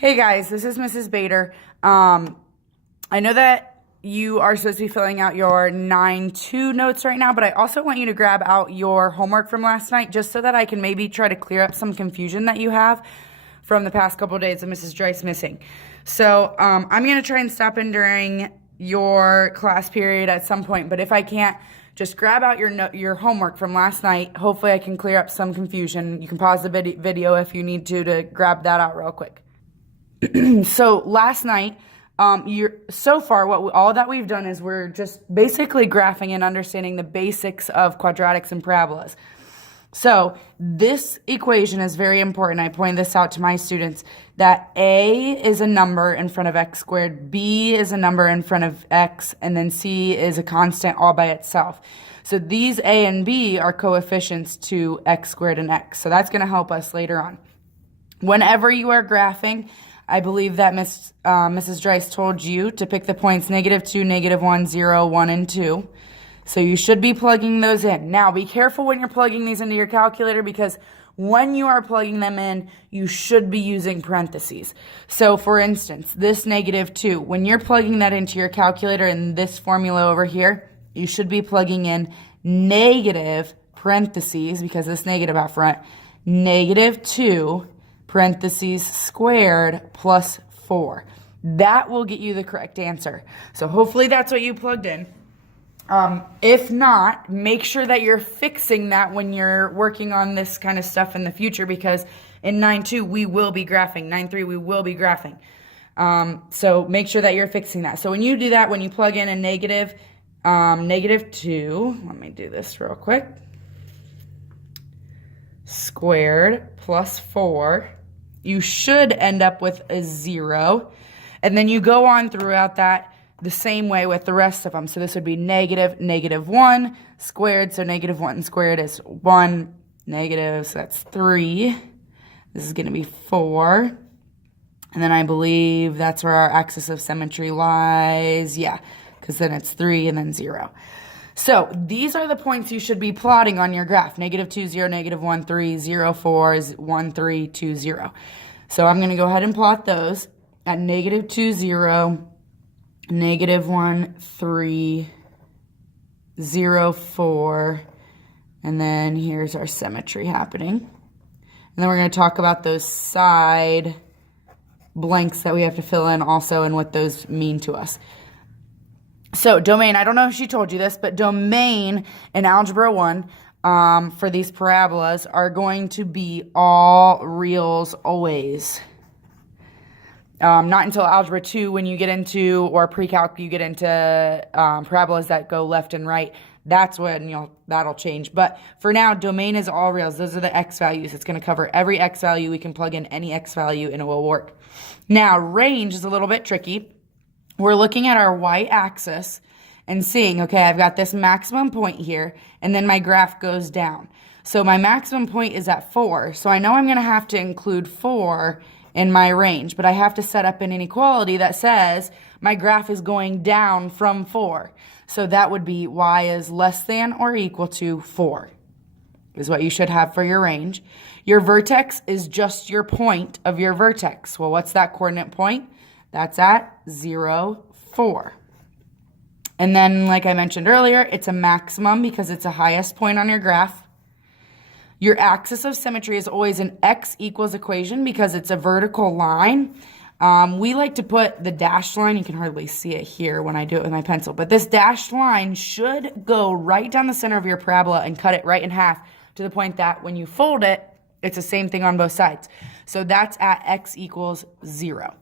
Hey guys, this is Mrs. Bader. I know that you are supposed to be filling out your 9-2 notes right now, but I also want you to grab out your homework from last night just so that I can maybe try to clear up some confusion that you have from the past couple of days of Mrs. Joyce missing. So I'm going to try and stop in during your class period at some point, but if I can't, just grab out your homework from last night. Hopefully I can clear up some confusion. You can pause the video if you need to grab that out real quick. So last night, so far, all that we've done is we're just basically graphing and understanding the basics of quadratics and parabolas. So this equation is very important. I pointed this out to my students that a is a number in front of x squared, b is a number in front of x, and then c is a constant all by itself. So these a and b are coefficients to x squared and x. So that's going to help us later on. Whenever you are graphing, I believe that Mrs. Joyce told you to pick the points -2, -1, 0, 1, and 2. So you should be plugging those in. Now, be careful when you're plugging these into your calculator because when you are plugging them in, you should be using parentheses. So, for instance, this -2, when you're plugging that into your calculator in this formula over here, you should be plugging in negative parentheses, because this negative out front, -2 parentheses squared plus 4. That will get you the correct answer. So hopefully that's what you plugged in. If not, make sure that you're fixing that when you're working on this kind of stuff in the future, because in 9-2 we will be graphing, 9-3 we will be graphing. So make sure that you're fixing that. So when you do that, when you plug in a -2, let me do this real quick, squared plus 4, you should end up with a 0. And then you go on throughout that the same way with the rest of them. So this would be -1 squared. So -1 squared is 1, negative, so that's 3. This is going to be 4. And then I believe that's where our axis of symmetry lies. Yeah, because then it's 3 and then 0. So these are the points you should be plotting on your graph. -2, 0, -1, 3, 0, 4, 1, 3, 2, 0. So I'm going to go ahead and plot those at -2, 0, -1, 3, 0, 4, and then here's our symmetry happening. And then we're going to talk about those side blanks that we have to fill in also and what those mean to us. So domain, I don't know if she told you this, but domain in Algebra 1 for these parabolas are going to be all reals always. Not until Algebra 2 when you get into, or pre-calc, you get into parabolas that go left and right. That's when that'll change. But for now, domain is all reals. Those are the x values. It's going to cover every x value. We can plug in any x value and it will work. Now, range is a little bit tricky. We're looking at our y-axis and seeing, okay, I've got this maximum point here, and then my graph goes down. So my maximum point is at 4. So I know I'm going to have to include 4 in my range, but I have to set up an inequality that says my graph is going down from 4. So that would be y is less than or equal to 4 is what you should have for your range. Your vertex is just your point of your vertex. Well, what's that coordinate point? That's at 0, 4. And then, like I mentioned earlier, it's a maximum because it's the highest point on your graph. Your axis of symmetry is always an x equals equation because it's a vertical line. We like to put the dashed line, you can hardly see it here when I do it with my pencil, but this dashed line should go right down the center of your parabola and cut it right in half to the point that when you fold it, it's the same thing on both sides. So that's at x equals 0.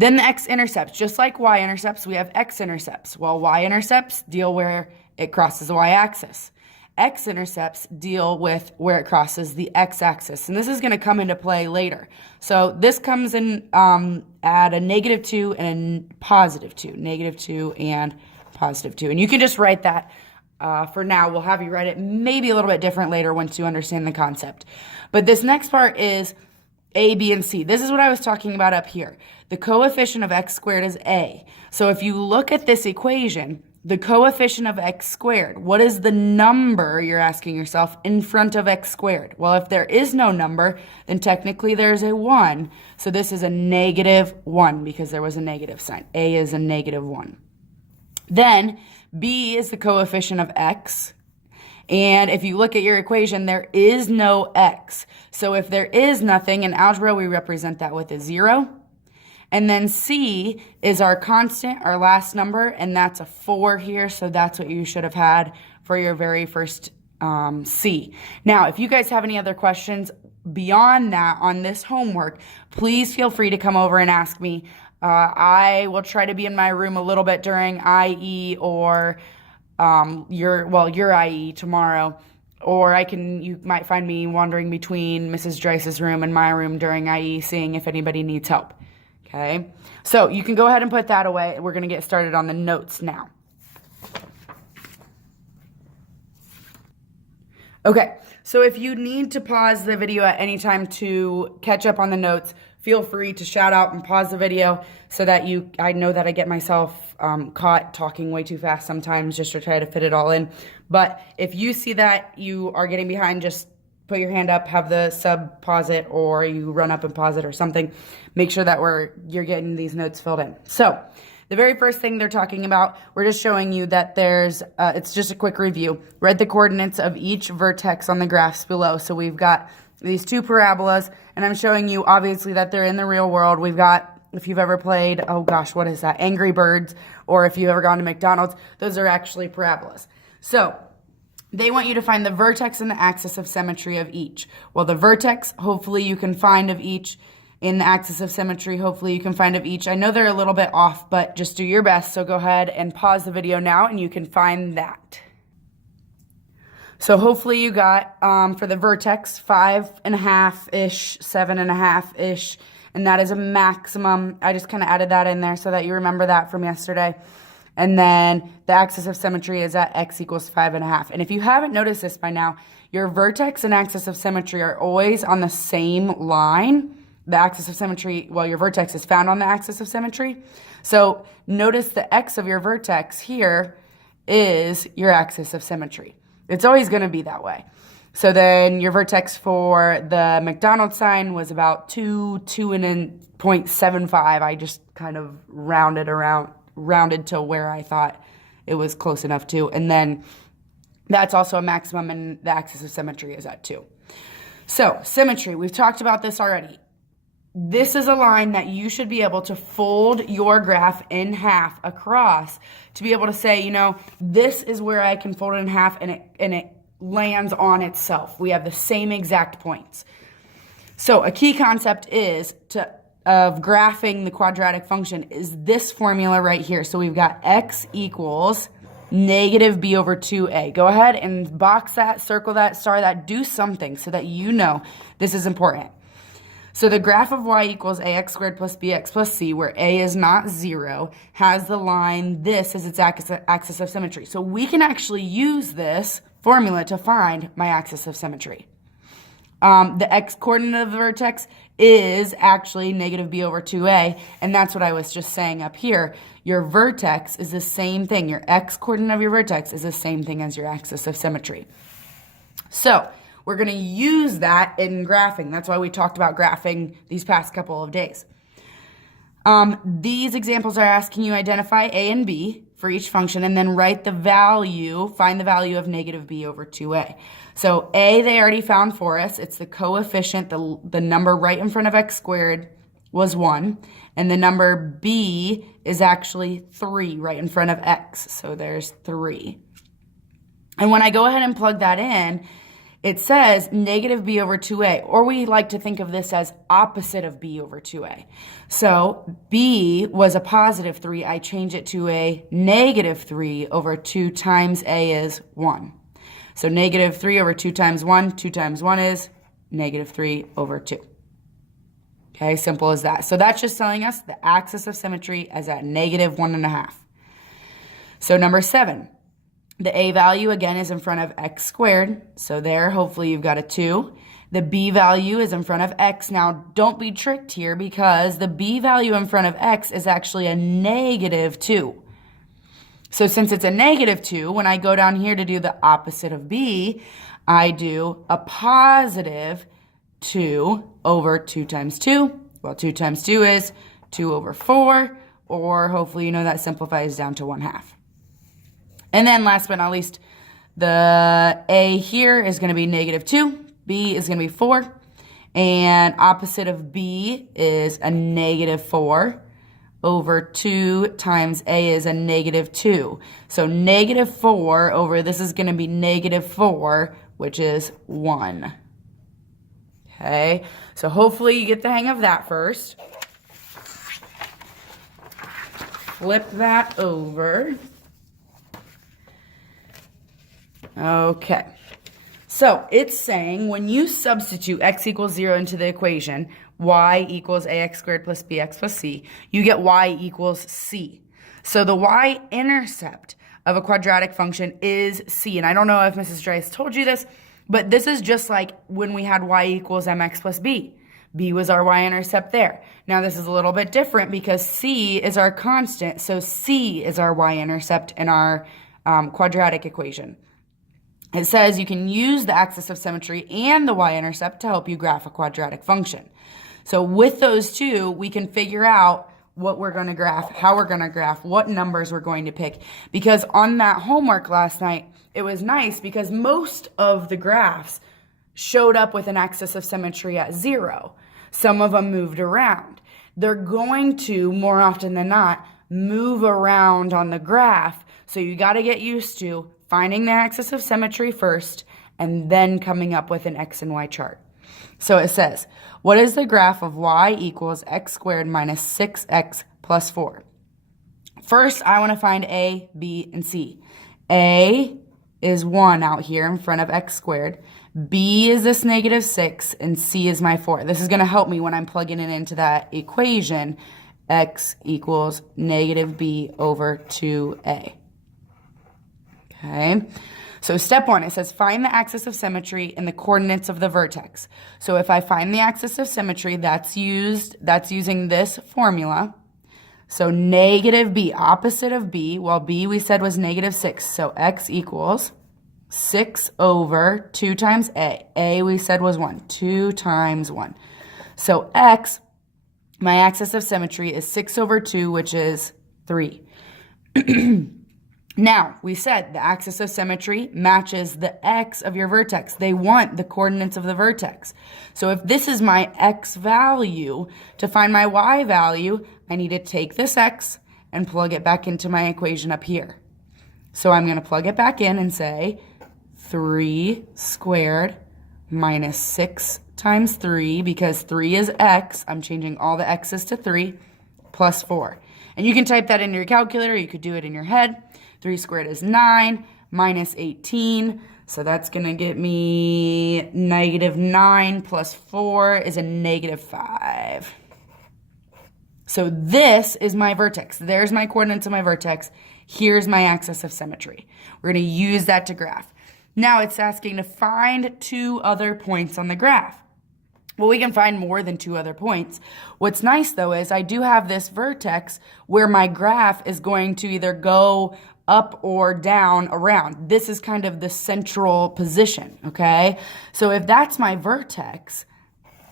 Then the x-intercepts, just like y-intercepts, we have x-intercepts. Well, y-intercepts deal where it crosses the y-axis. X-intercepts deal with where it crosses the x-axis. And this is going to come into play later. So this comes in at a -2 and a +2. -2 and +2. And you can just write that for now. We'll have you write it maybe a little bit different later once you understand the concept. But this next part is a, b, and c. This is what I was talking about up here. The coefficient of x squared is a. So if you look at this equation, the coefficient of x squared. What is the number, you're asking yourself, in front of x squared? Well, if there is no number, then technically there's a 1. So this is a -1 because there was a negative sign. A is a -1. Then b is the coefficient of x. And if you look at your equation, there is no x. So if there is nothing, in algebra, we represent that with a 0. And then c is our constant, our last number, and that's a 4 here. So that's what you should have had for your very first c. Now, if you guys have any other questions beyond that on this homework, please feel free to come over and ask me. I will try to be in my room a little bit during IE or your IE tomorrow, or you might find me wandering between Mrs. Dreise's room and my room during IE, seeing if anybody needs help. Okay, so you can go ahead and put that away. We're going to get started on the notes now. Okay, so if you need to pause the video at any time to catch up on the notes, feel free to shout out and pause the video so that I know that I get myself caught talking way too fast sometimes just to try to fit it all in. But if you see that you are getting behind, just put your hand up, have the sub pause it, or you run up and pause it or something. Make sure that you're getting these notes filled in. So the very first thing they're talking about, we're just showing you that it's just a quick review. Read the coordinates of each vertex on the graphs below. So we've got these two parabolas, and I'm showing you obviously that they're in the real world. We've got, if you've ever played, oh gosh, what is that? Angry Birds, or if you've ever gone to McDonald's, those are actually parabolas. So they want you to find the vertex and the axis of symmetry of each. Well, the vertex, hopefully you can find of each. In the axis of symmetry, hopefully you can find of each. I know they're a little bit off, but just do your best. So go ahead and pause the video now and you can find that. So hopefully you got, for the vertex, 5.5-ish, 7.5-ish, and that is a maximum. I just kind of added that in there so that you remember that from yesterday. And then the axis of symmetry is at x equals 5.5. And if you haven't noticed this by now, your vertex and axis of symmetry are always on the same line. The axis of symmetry, well, your vertex is found on the axis of symmetry. So notice the x of your vertex here is your axis of symmetry. It's always going to be that way. So then your vertex for the McDonald's sign was about 2.75. I just kind of rounded to where I thought it was close enough to. And then that's also a maximum, and the axis of symmetry is at 2. So symmetry, we've talked about this already. This is a line that you should be able to fold your graph in half across to be able to say, you know, this is where I can fold it in half and it lands on itself. We have the same exact points. So a key concept of graphing the quadratic function is this formula right here. So we've got x equals negative b over 2a. Go ahead and box that, circle that, star that, do something so that you know this is important. So the graph of y equals ax squared plus bx plus c, where a is not 0, has the line this as its axis of symmetry. So we can actually use this formula to find my axis of symmetry. The x coordinate of the vertex is actually negative b over 2a, and that's what I was just saying up here. Your vertex is the same thing. Your x coordinate of your vertex is the same thing as your axis of symmetry. So we're going to use that in graphing. That's why we talked about graphing these past couple of days. These examples are asking you identify a and b for each function and then write the value, find the value of negative b over 2a. So a they already found for us. It's the coefficient, the number right in front of x squared was 1. And the number b is actually 3 right in front of x. So there's 3. And when I go ahead and plug that in, it says negative b over 2a, or we like to think of this as opposite of b over 2a. So b was a positive 3. I change it to a negative 3 over 2 times a is 1. So negative 3 over 2 times 1, 2 times 1 is negative 3 over 2. Okay, simple as that. So that's just telling us the axis of symmetry is at negative 1.5. So number 7. The a value, again, is in front of x squared. So there, hopefully you've got a 2. The b value is in front of x. Now, don't be tricked here because the b value in front of x is actually a negative 2. So since it's a negative 2, when I go down here to do the opposite of b, I do a positive 2 over 2 times 2. Well, 2 times 2 is 2 over 4, or hopefully you know that simplifies down to 1/2. And then last but not least, the a here is going to be negative 2. B is going to be 4. And opposite of b is a negative 4 over 2 times a is a negative 2. So negative 4 over this is going to be negative 4, which is 1. Okay, so hopefully you get the hang of that first. Flip that over. Okay, so it's saying when you substitute x equals 0 into the equation, y equals ax squared plus bx plus c, you get y equals c. So the y-intercept of a quadratic function is c. And I don't know if Mrs. Dreiss told you this, but this is just like when we had y equals mx plus b. B was our y-intercept there. Now this is a little bit different because c is our constant, so c is our y-intercept in our quadratic equation. It says you can use the axis of symmetry and the y-intercept to help you graph a quadratic function. So with those two, we can figure out what we're going to graph, how we're going to graph, what numbers we're going to pick. Because on that homework last night, it was nice because most of the graphs showed up with an axis of symmetry at 0. Some of them moved around. They're going to, more often than not, move around on the graph. So you got to get used to finding the axis of symmetry first and then coming up with an x and y chart. So it says, what is the graph of y equals x squared minus 6x plus 4? First, I want to find a, b, and c. A is 1 out here in front of x squared. B is this negative 6, and c is my 4. This is going to help me when I'm plugging it into that equation, x equals negative b over 2a. Okay, so step 1, it says find the axis of symmetry and the coordinates of the vertex. So if I find the axis of symmetry, that's using this formula. So negative b, opposite of b, well, b we said was negative 6, so x equals 6 over 2 times a. A we said was 1, 2 times 1. So x, my axis of symmetry, is 6 over 2, which is 3. Now, we said the axis of symmetry matches the x of your vertex. They want the coordinates of the vertex. So if this is my x value, to find my y value, I need to take this x and plug it back into my equation up here. So I'm going to plug it back in and say 3 squared minus 6 times 3, because 3 is x. I'm changing all the x's to 3, plus 4. And you can type that in your calculator. You could do it in your head. 3 squared is 9, minus 18, so that's going to get me negative 9 plus 4 is a negative 5. So this is my vertex. There's my coordinates of my vertex. Here's my axis of symmetry. We're going to use that to graph. Now it's asking to find 2 other points on the graph. Well, we can find more than 2 other points. What's nice, though, is I do have this vertex where my graph is going to either go up or down around. This is kind of the central position, okay? So if that's my vertex,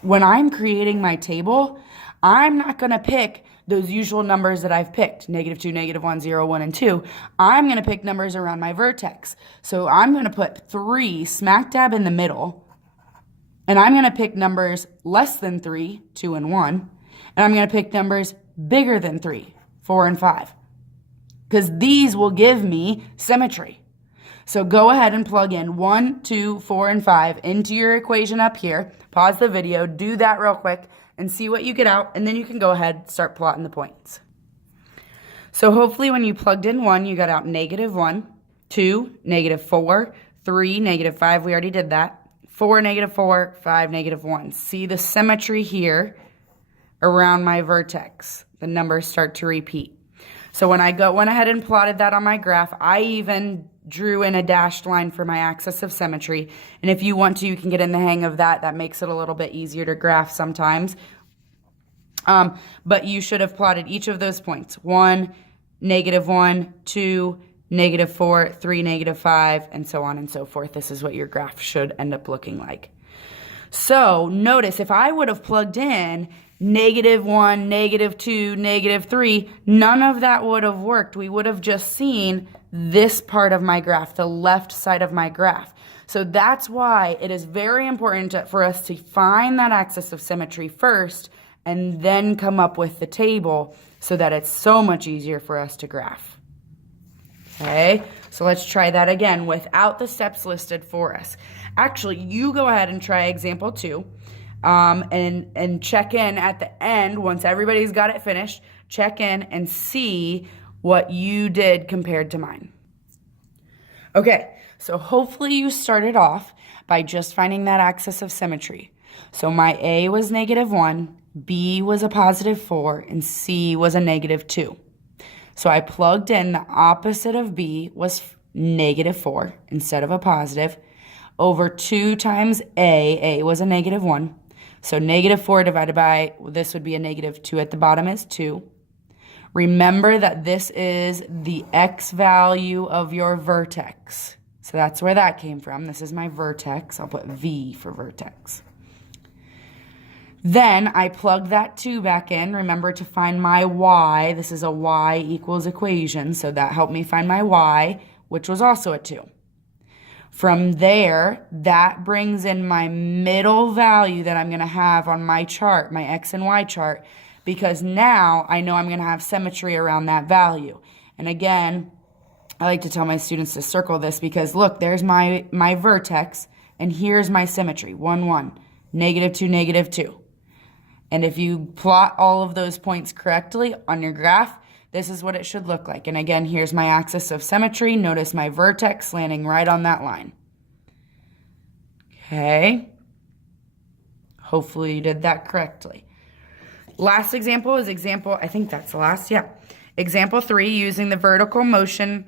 when I'm creating my table, I'm not going to pick those usual numbers that I've picked, negative 2, negative 1, 0, 1, and 2. I'm going to pick numbers around my vertex. So I'm going to put 3 smack dab in the middle, and I'm going to pick numbers less than 3, 2, and 1, and I'm going to pick numbers bigger than 3, 4, and 5. Because these will give me symmetry. So go ahead and plug in 1, 2, 4, and 5 into your equation up here. Pause the video, do that real quick, and see what you get out, and then you can go ahead and start plotting the points. So hopefully when you plugged in 1, you got out negative 1, 2, negative 4, 3, negative 5, we already did that, 4, negative 4, 5, negative 1. See the symmetry here around my vertex. The numbers start to repeat. So when I went ahead and plotted that on my graph, I even drew in a dashed line for my axis of symmetry. And if you want to, you can get in the hang of that. That makes it a little bit easier to graph sometimes. But you should have plotted each of those points. 1, -1, 2, -4, 3, -5, and so on and so forth. This is what your graph should end up looking like. So notice if I would have plugged in -1, -2, -3, none of that would have worked. We would have just seen this part of my graph, the left side of my graph. So that's why it is very important for us to find that axis of symmetry first and then come up with the table so that it's so much easier for us to graph. Okay, so let's try that again without the steps listed for us. Actually, you go ahead and try example 2 and check in at the end once everybody's got it finished. Check in and see what you did compared to mine. Okay, so hopefully you started off by just finding that axis of symmetry. So my A was -1, B was a +4, and C was a -2. So I plugged in the opposite of B was -4 instead of a positive. Over 2 times A was a -1. So -4 divided by, this would be a -2 at the bottom is 2. Remember that this is the x value of your vertex. So that's where that came from. This is my vertex. I'll put V for vertex. Then I plug that 2 back in. Remember to find my y. This is a y equals equation, so that helped me find my y, which was also a 2. From there, that brings in my middle value that I'm going to have on my chart, my x and y chart, because now I know I'm going to have symmetry around that value. And again, I like to tell my students to circle this because look, there's my vertex, and here's my symmetry, 1, 1, -2, -2. And if you plot all of those points correctly on your graph, this is what it should look like. And again, here's my axis of symmetry. Notice my vertex landing right on that line. Okay. Hopefully you did that correctly. Last example is I think that's the last, yeah. Example 3, using the vertical motion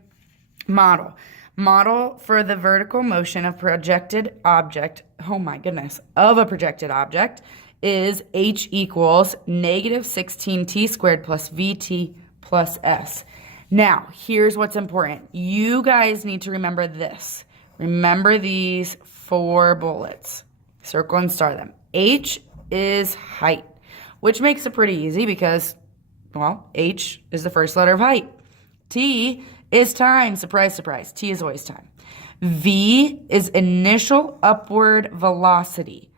model. Model for the vertical motion of projected object, oh my goodness, of a projected object is h equals -16t squared plus vt plus s. Now, here's what's important. You guys need to remember this. Remember these 4 bullets. Circle and star them. H is height, which makes it pretty easy because, well, H is the first letter of height. T is time. Surprise, surprise. T is always time. V is initial upward velocity.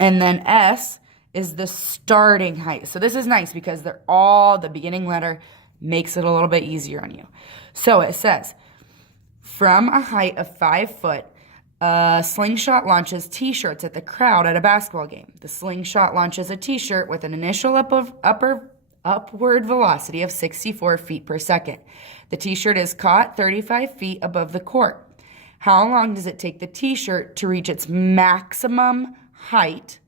And then S is the starting height. So this is nice because they're all the beginning letter, makes it a little bit easier on you. So it says, from a height of 5 foot, a slingshot launches t-shirts at the crowd at a basketball game. The slingshot launches a t-shirt with an initial upward velocity of 64 feet per second. The t-shirt is caught 35 feet above the court. How long does it take the t-shirt to reach its maximum height?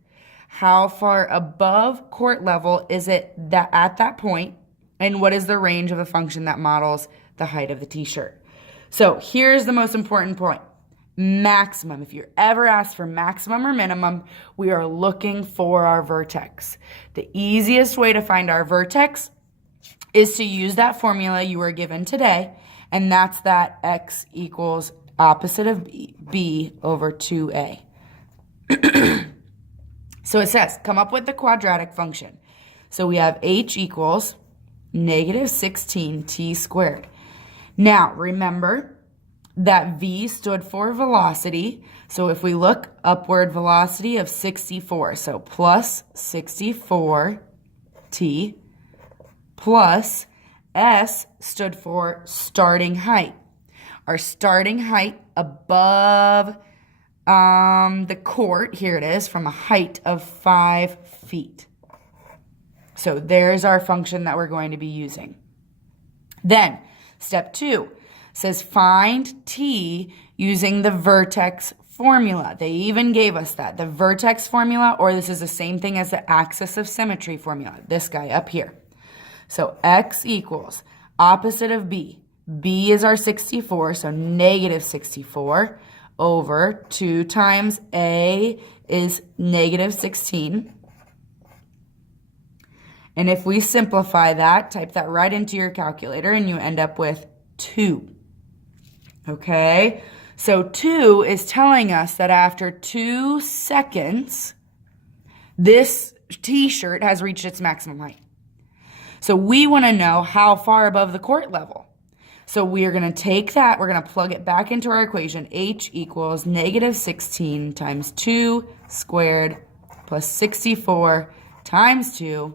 How far above court level is it at that point? And what is the range of the function that models the height of the t-shirt? So here's the most important point. Maximum. If you're ever asked for maximum or minimum, we are looking for our vertex. The easiest way to find our vertex is to use that formula you were given today, and that's that x equals opposite of b over 2a. So it says, come up with the quadratic function. So we have h equals -16t squared. Now, remember that v stood for velocity. So if we look, upward velocity of 64. So plus 64t plus s stood for starting height. Our starting height above the court, here it is, from a height of 5 feet. So there's our function that we're going to be using. Then, step 2 says find t using the vertex formula. They even gave us that. The vertex formula, or this is the same thing as the axis of symmetry formula, this guy up here. So x equals opposite of b. B is our 64, so -64 over 2 times a is -16. And if we simplify that, type that right into your calculator, and you end up with 2. Okay? So 2 is telling us that after 2 seconds, this t-shirt has reached its maximum height. So we want to know how far above the court level. So we are going to take that, we're going to plug it back into our equation. H equals negative 16 times 2 squared plus 64 times 2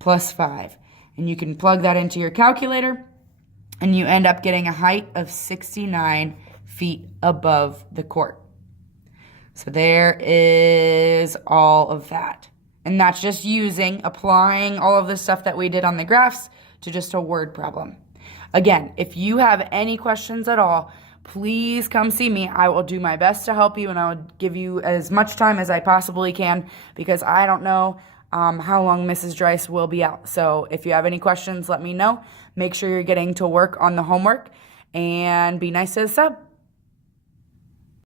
plus 5. And you can plug that into your calculator, and you end up getting a height of 69 feet above the court. So there is all of that. And that's just applying all of the stuff that we did on the graphs to just a word problem. Again, if you have any questions at all, please come see me. I will do my best to help you, and I will give you as much time as I possibly can, because I don't know how long Mrs. Dreiss will be out. So if you have any questions, let me know. Make sure you're getting to work on the homework, and be nice to the sub.